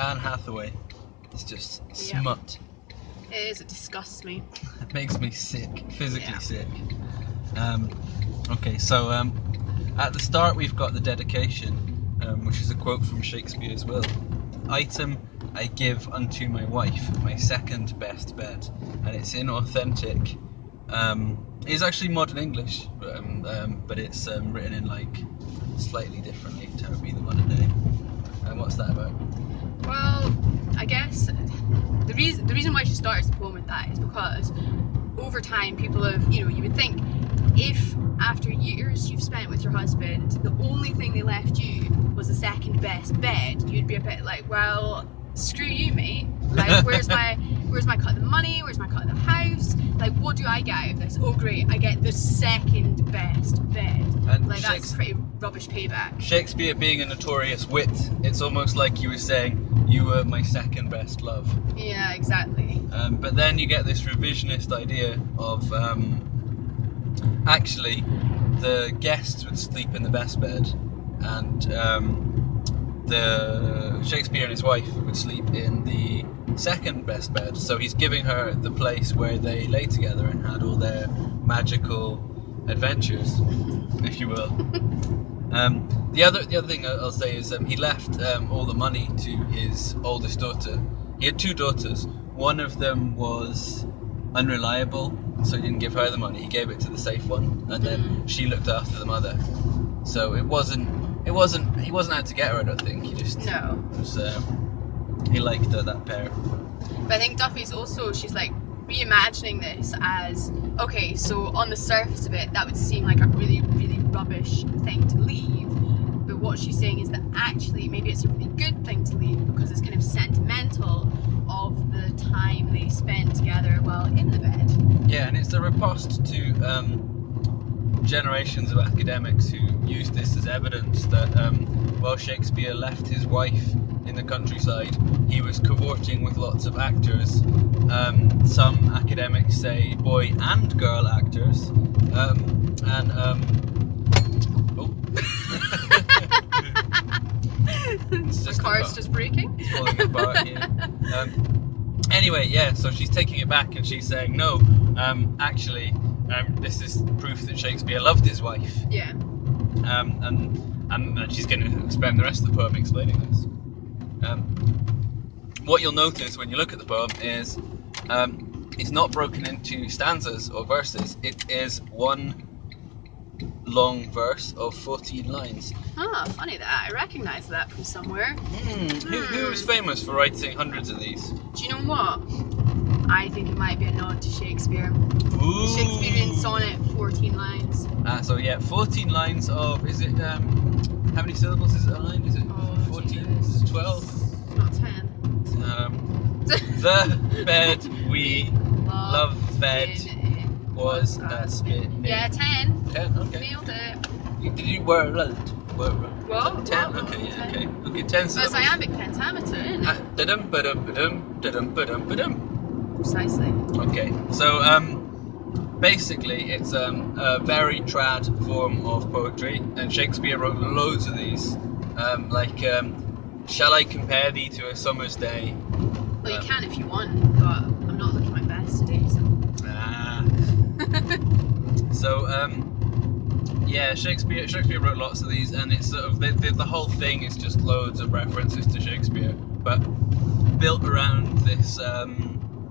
Anne Hathaway is just smut. It is. It disgusts me. It makes me sick, physically sick. Okay, so at the start we've got the dedication, which is a quote from Shakespeare's will. Item I give unto my wife, my second best bed, and it's inauthentic. It's actually modern English, but it's written in like slightly differently to how it would be the modern day. And what's that about? Well, I guess the reason why she starts the poem with that is because over time people have, you would think if after years you've spent with your husband, the only thing they left you was the second best bed, you'd be a bit like, well, screw you, mate. Like, where's my cut of the money? Where's my cut of the house? Like, what do I get out of this? Oh, great, I get the second best bed. And like, that's pretty rubbish payback. Shakespeare being a notorious wit, it's almost like you were saying, you were my second best love. Yeah, exactly. But then you get this revisionist idea of actually the guests would sleep in the best bed, and the Shakespeare and his wife would sleep in the second best bed. So he's giving her the place where they lay together and had all their magical adventures, if you will. The other thing I'll say is he left all the money to his oldest daughter. He had two daughters. One of them was unreliable, so he didn't give her the money. He gave it to the safe one, and then she looked after the mother. So he wasn't out to get her. I don't think he just he liked that pair. But I think Duffy's also, she's like reimagining this as, okay, so on the surface of it that would seem like a really, really rubbish thing to leave, but what she's saying is that actually maybe it's a really good thing to leave because it's kind of sentimental of the time they spent together while in the bed. Yeah, and it's a riposte to generations of academics who used this as evidence that while Shakespeare left his wife in the countryside, he was cavorting with lots of actors. Some academics say boy and girl actors, The car's just breaking. It's falling apart here. Anyway, yeah, so she's taking it back and she's saying, no, actually, this is proof that Shakespeare loved his wife. Yeah. And she's going to spend the rest of the poem explaining this. What you'll notice when you look at the poem is it's not broken into stanzas or verses. It is one long verse of 14 lines. Ah, funny that. I recognise that from somewhere. Who is famous for writing hundreds of these? Do you know what? I think it might be a nod to Shakespeare. Ooh. Shakespearean sonnet, 14 lines. So yeah, 14 lines of, is it, how many syllables is it a line? Is it 14? Is it 12? Not 10. The bed we loved bed was a spit. Yeah, 10. 10, okay. Nailed it. Did you were 10? Whoa, 10, whoa, okay, yeah, 10. okay, 10 syllables. That's iambic pentameter, isn't it? Da-dum. Precisely. Okay, so basically it's a very trad form of poetry, and Shakespeare wrote loads of these. Shall I compare thee to a summer's day? Well, you can if you want, but I'm not looking my best today, so. So, yeah, Shakespeare wrote lots of these, and it's sort of the whole thing is just loads of references to Shakespeare, but built around this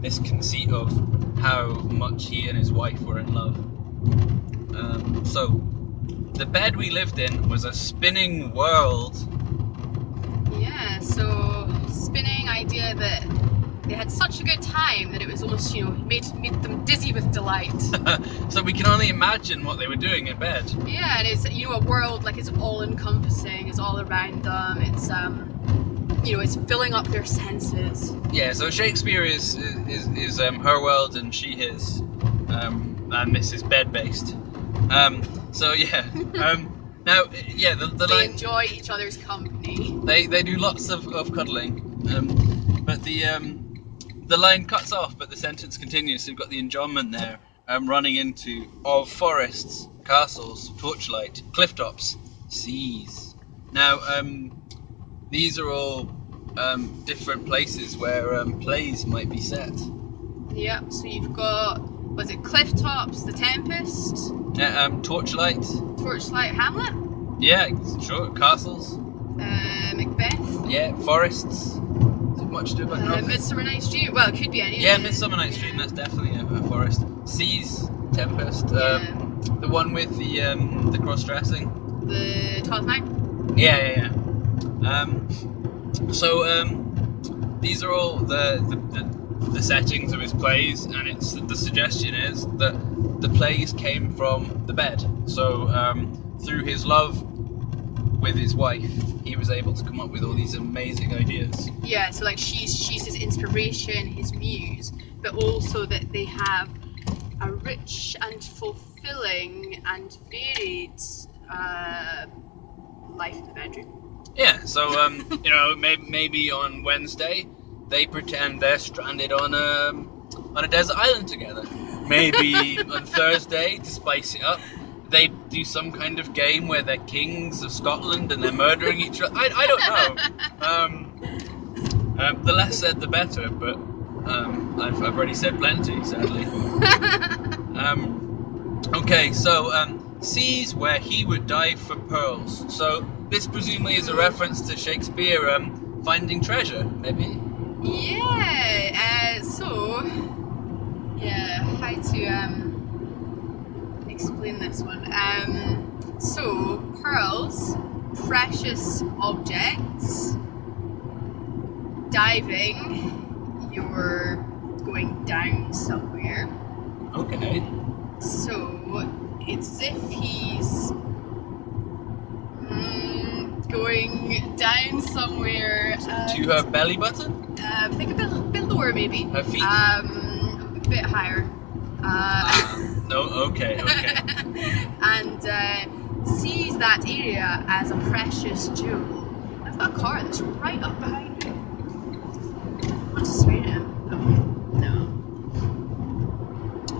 this conceit of how much he and his wife were in love. So, the bed we lived in was a spinning world. Yeah, so spinning idea that they had such a good time that it was almost, made them dizzy with delight. So we can only imagine what they were doing in bed. Yeah, and it's, a world, like, it's all encompassing, it's all around them, it's, it's filling up their senses. Yeah, so Shakespeare is her world and she his, and this is bed based. So yeah, now, yeah, the they line, enjoy each other's company. They do lots of cuddling, but the line cuts off, but the sentence continues. So you've got the enjambment there, running into of forests, castles, torchlight, cliff tops, seas. Now, these are all different places where plays might be set. Yep, so you've got, was it Cliff Tops, The Tempest, Torchlight. Torchlight, Hamlet, Yeah, sure. Castles. Macbeth, Yeah, forests. Is it much to do about nothing? Midsummer Night's Dream. Well, it could be any. Yeah, Midsummer Night's Dream. That's definitely a forest. Seas, Tempest. The one with the cross-dressing. The 12th Night. Yeah. So these are all the settings of his plays, and it's the suggestion is that the plays came from the bed. So through his love with his wife, he was able to come up with all these amazing ideas. Yeah, so like she's his inspiration, his muse, but also that they have a rich and fulfilling and varied life in the bedroom. Yeah, so maybe on Wednesday they pretend they're stranded on a desert island together. Maybe on Thursday, to spice it up, they do some kind of game where they're kings of Scotland and they're murdering each other. I don't know. The less said, the better. But I've already said plenty, sadly. Okay, so seas where he would dive for pearls. So this presumably is a reference to Shakespeare finding treasure, maybe. Yeah. How to explain this one? So pearls, precious objects. Diving, you're going down somewhere. Okay. So it's as if he's going down somewhere. To her belly button? Think a bit lower, maybe. Her feet? A bit higher. No, okay. And sees that area as a precious jewel. I've got a car that's right up behind me. I want to swear at him. No.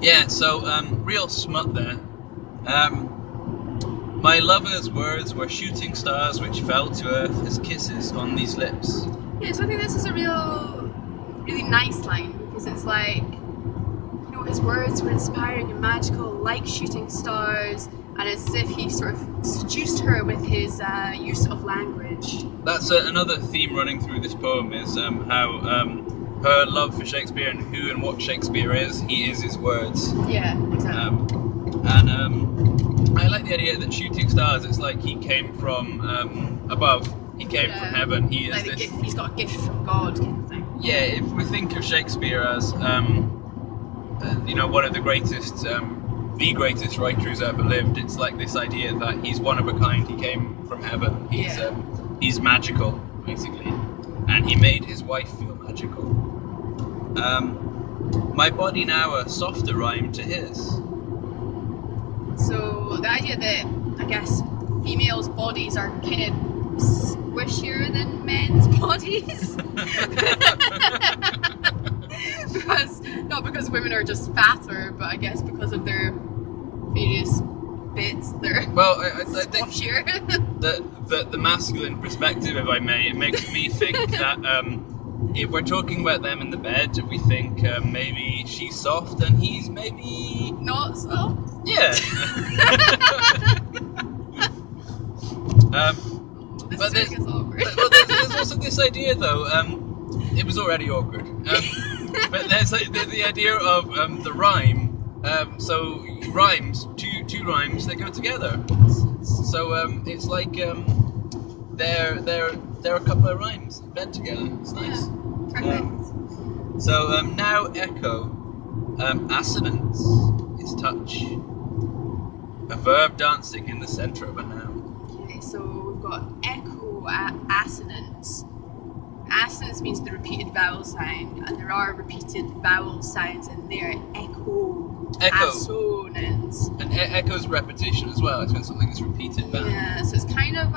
Yeah, so real smut there. My lover's words were shooting stars which fell to earth as kisses on these lips. Yeah, so I think this is a really nice line, because it's like, his words were inspiring and magical, like shooting stars, and as if he sort of seduced her with his use of language. That's another theme running through this poem, is how her love for Shakespeare and who and what Shakespeare is, he is his words. Yeah, exactly. I like the idea that shooting stars, it's like he came from above, he came from heaven, he is like this... he's got a gift from God kind of thing. Yeah, if we think of Shakespeare as one of the greatest writer who's ever lived, it's like this idea that he's one of a kind, he came from heaven, he's magical, basically, and he made his wife feel magical. My body now a softer rhyme to his. So the idea that, I guess, females' bodies are kind of squishier than men's bodies. Not because women are just fatter, but I guess because of their various bits, they're I think squishier. the masculine perspective, if I may, it makes me think that if we're talking about them in the bed, we think maybe she's soft and he's maybe not so. Yeah. But there's also this idea, though. It was already awkward. But there's the idea of the rhyme. So rhymes, two rhymes, they go together. So it's like they're a couple of rhymes in bed together. It's nice. Yeah, perfect. So now echo, assonance is touch. A verb dancing in the centre of a noun. Okay, so we've got echo assonance. Assonance means the repeated vowel sound, and there are repeated vowel sounds in there. Echo. Assonance. And echo's repetition as well. It's when something is repeated back. Yeah, so it's kind of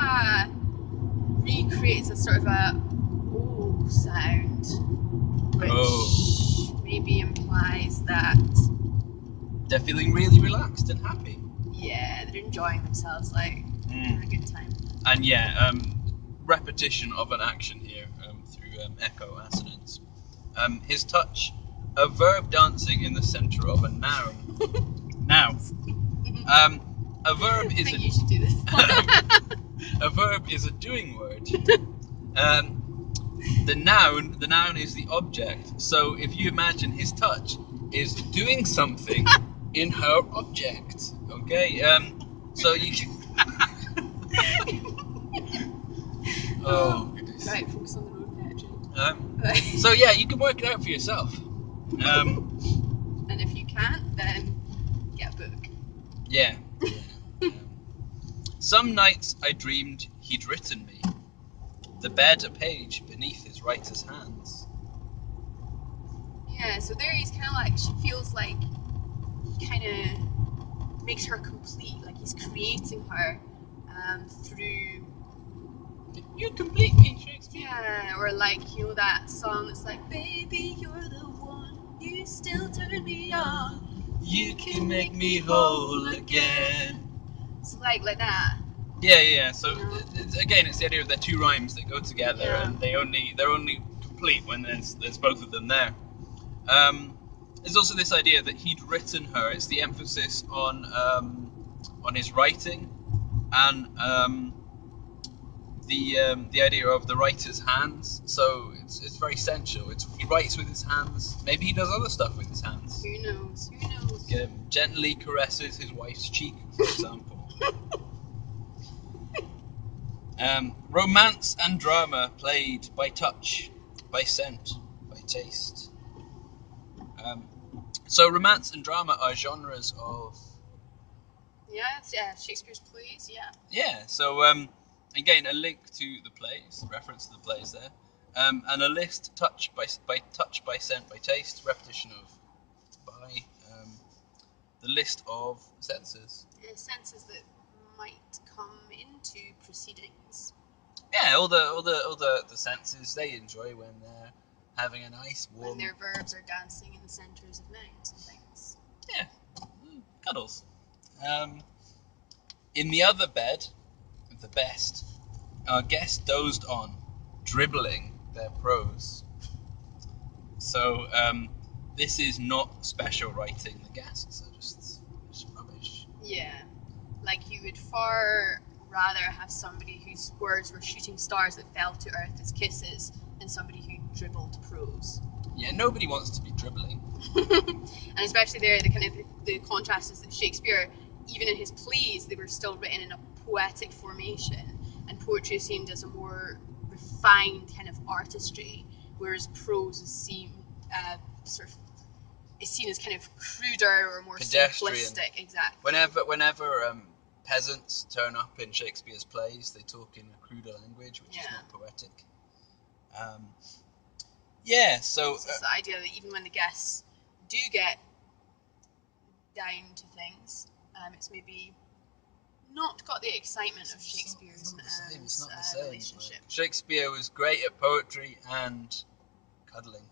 recreates a sort of a O sound, which maybe implies that they're feeling really relaxed and happy. Yeah, they're enjoying themselves, like having a good time. And repetition of an action here through echo assonance. His touch, a verb dancing in the centre of a noun. Now, a verb I is think you should do this. a verb is a doing word. The noun is the object. So if you imagine his touch is doing something in her object, okay? So you can. Oh, goodness. Right, focus on the road, Petrie. So yeah, you can work it out for yourself. And if you can't, then get a book. Yeah. Some nights I dreamed he'd written me, the bed a page beneath his writer's hands. Yeah, so there he's kind of like, she feels like he kind of makes her complete, like he's creating her through. You complete me, Shakespeare. Yeah, or like, you know, that song that's like, baby, you're the one, you still turn me on. You can make me whole again. So like that. Yeah. So again, it's the idea of the two rhymes that go together, Yeah. and they're only complete when there's both of them there. There's also this idea that he'd written her. It's the emphasis on his writing, and the idea of the writer's hands. So it's very sensual. He writes with his hands. Maybe he does other stuff with his hands. Who knows? Gently caresses his wife's cheek, for example. Romance and drama played by touch, by scent, by taste. So romance and drama are genres of. Yeah, Shakespeare's plays, yeah. Yeah, so again, a link to the plays, reference to the plays there, and a list touch by touch, by scent, by taste, repetition of by, the list of senses. Yeah, senses that might come into proceedings. Yeah, all the senses they enjoy when they're having a nice warm. When their verbs are dancing in the centres of nouns and things. Yeah, cuddles. In the other bed, the best, our guest dozed on, dribbling their prose. So this is not special writing. The guests are just rubbish. Yeah, like you would far rather have somebody whose words were shooting stars that fell to earth as kisses than somebody who dribbled prose. Yeah, nobody wants to be dribbling. And especially there, the contrast is that Shakespeare, even in his plays, they were still written in a poetic formation, and poetry is seen as a more refined kind of artistry, whereas prose is seen is seen as kind of cruder or more Pedestrian. simplistic. Exactly. Whenever peasants turn up in Shakespeare's plays, they talk in a cruder language, which is not poetic. So it's the idea that even when the guests do get down to things, it's maybe not got the excitement of Shakespeare's it's not the same. relationship. Like, Shakespeare was great at poetry and cuddling.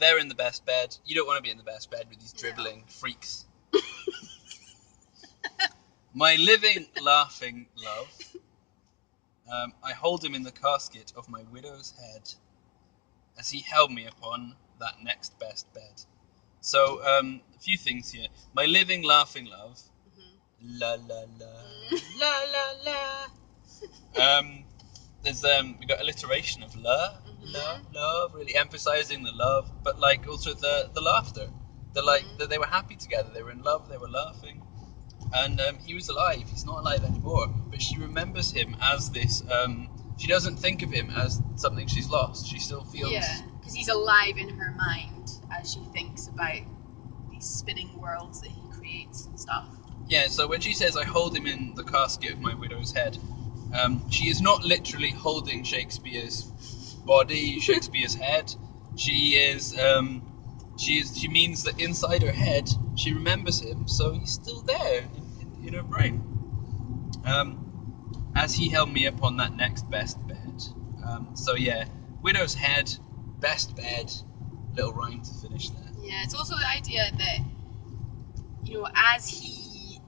They're in the best bed. You don't want to be in the best bed with these dribbling freaks. My living, laughing love. I hold him in the casket of my widow's head as he held me upon that next best bed. So, a few things here. My living, laughing love. Mm-hmm. La la la. La la la. There's we got alliteration of la, love, really emphasizing the love, but like also the laughter. That they were happy together. They were in love. They were laughing. And he was alive. He's not alive anymore. But she remembers him as this. She doesn't think of him as something she's lost. She still feels. Yeah, because he's alive in her mind as she thinks about these spinning worlds that he creates and stuff. Yeah. So when she says, "I hold him in the casket of my widow's head," she is not literally holding Shakespeare's body, Shakespeare's head. She means that inside her head, she remembers him, so he's still there in her brain. As he held me upon that next best bed. Widow's head, best bed, little rhyme to finish there. Yeah, it's also the idea that, as he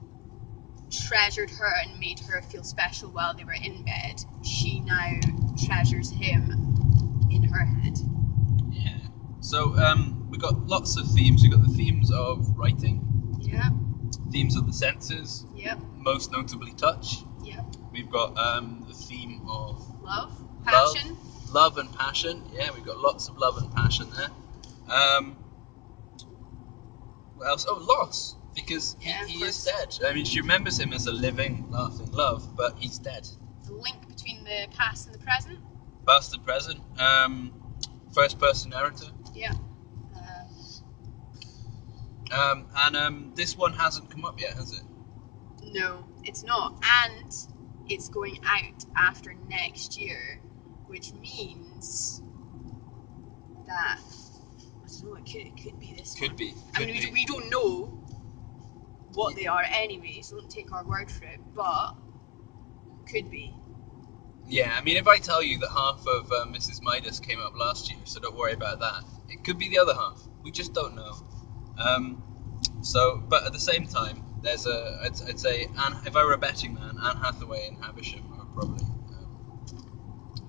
treasured her and made her feel special while they were in bed, she now treasures him in her head. Yeah. So we got lots of themes. We got the themes of writing, Yeah. themes of the senses, Yep. most notably touch. Yep. We've got the theme of Love. Passion. love and passion. Yeah, we've got lots of love and passion there. What else? Oh, loss, because Yeah, of he is course. dead. I mean, she remembers him as a living, laughing love, but he's dead. The link between the past and the present. Past and present. First person narrator. Yeah. This one hasn't come up yet, has it? No, it's not. And it's going out after next year, which means that, I don't know, it could be this Could one. be. I mean, we don't know what they are anyway, so don't take our word for it, but could be. Yeah, I mean, if I tell you that half of Mrs. Midas came up last year, so don't worry about that. It could be the other half. We just don't know. But at the same time, there's I'd say, if I were a betting man, Anne Hathaway and Havisham are probably...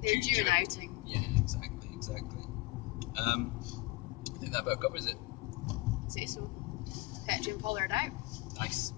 They're due an outing. Yeah, exactly. I think that about covers it. Say so. Petrie and Pollard out. Nice.